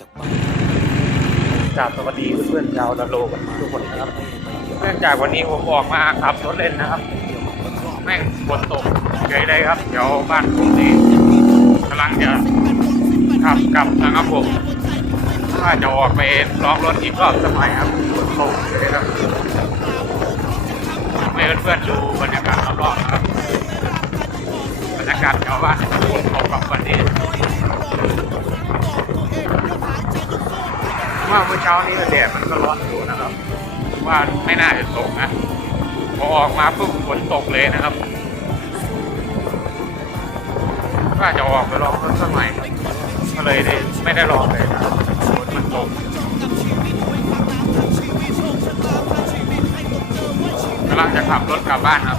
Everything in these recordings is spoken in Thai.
จากบ้านกราบสวัสดีเพื่อนๆชาวดาโลกันทุกคนนะครับเนื่องจากวันนี้ผมออกมาขับรถเล่นนะครับแม่งฝนตกเฉยเลยครับเดี๋ยวบ้านผมนี่กำลังจะขับกลับนะครับผมว่าจะออกไปลองรถอีกรอบสัยครับฝนตกเฉยครับให้เพื่อนๆดูบรรยากาศรอบๆนะครับบรรยากาศแถวบ้านฝนตกกับ ช้านี้แดดมันก็ร้อนอยู่นะครับ ว่าไม่น่าจะตกนะ พอออกมาปุ๊บฝนตกเลยนะครับว่าจะออกไปลองรถสักหน่อยก็เลยได้ไม่ได้ลองเลยนะฝนมันตกกำลังจะขับรถกลับบ้านครับ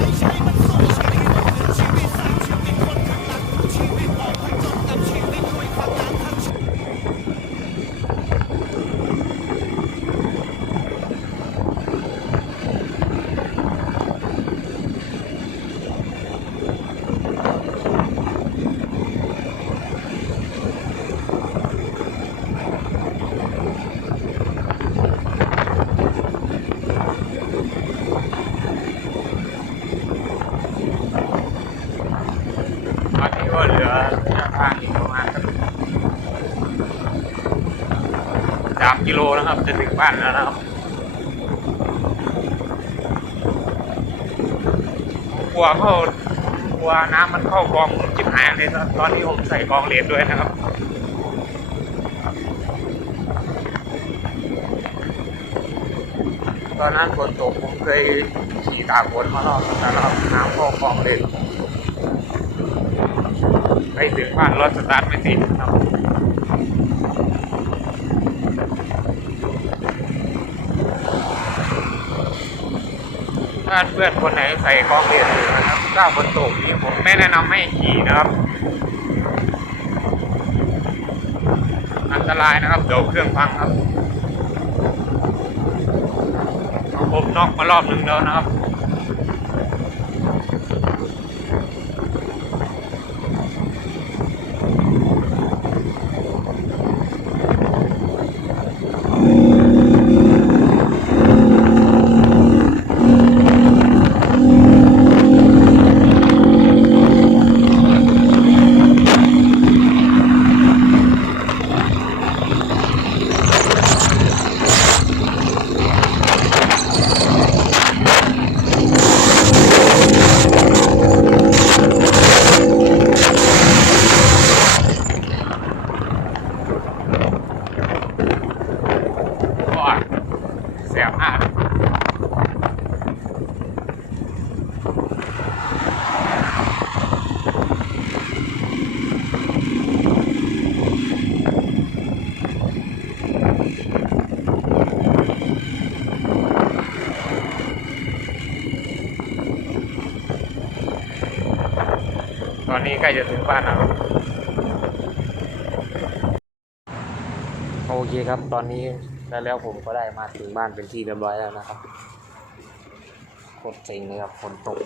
สามกิโลนะครับ จะถึงบ้านแล้วนะครับกลัวเข้ากลัวน้ำมันเข้ากองจิบหายเลยตอนนี้ผมใส่กองเหรียญด้วยนะครับตอนนั้นฝนตกผมเคยขี่ตากฝนมารอบแต่รอบน้ำเข้ากองเหรียญไปถึงบ้านรถสตาร์ทไม่ติดครับ ถ้าเพื่อนคนไหนใส่กองเรียนอยู่นะครับถ้าวบนตกนี้ผมไม่แนะนำให้ขี่นะครับ อันตรายนะครับเดี๋ยวเครื่องพังครับเอาผมนอกมารอบหนึ่งแล้วนะครับ ก็แสบมากต อนนี้ใกล้จะถึงบ้านแล้วโอเคครับ ตอนนี้แล้วแล้วผมก็ได้มาถึงบ้านเป็นที่เรียบร้อยแล้วนะครับโคตรเจ๋งเลยครับฝนตก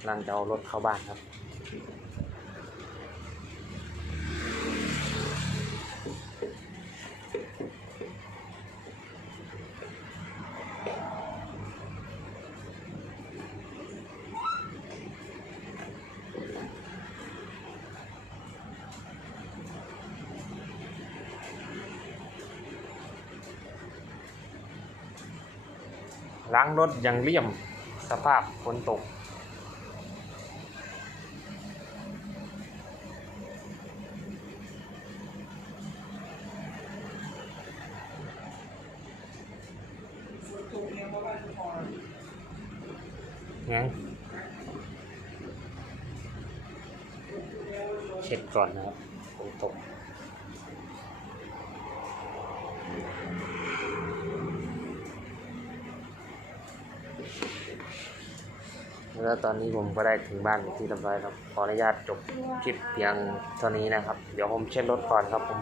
กำลังจะเอารถเข้าบ้านครับ ล้างรถอย่างเลี่ยมสภาพฝนตก ไงเช็ดก่อนนะครับฝนตก แล้วตอนนี้ผมก็ได้ถึงบ้านที่เรียบร้อยครับ ขออนุญาตจบคลิปเพียงเท่านี้นะครับ เดี๋ยวผมเช็ดรถก่อนครับผม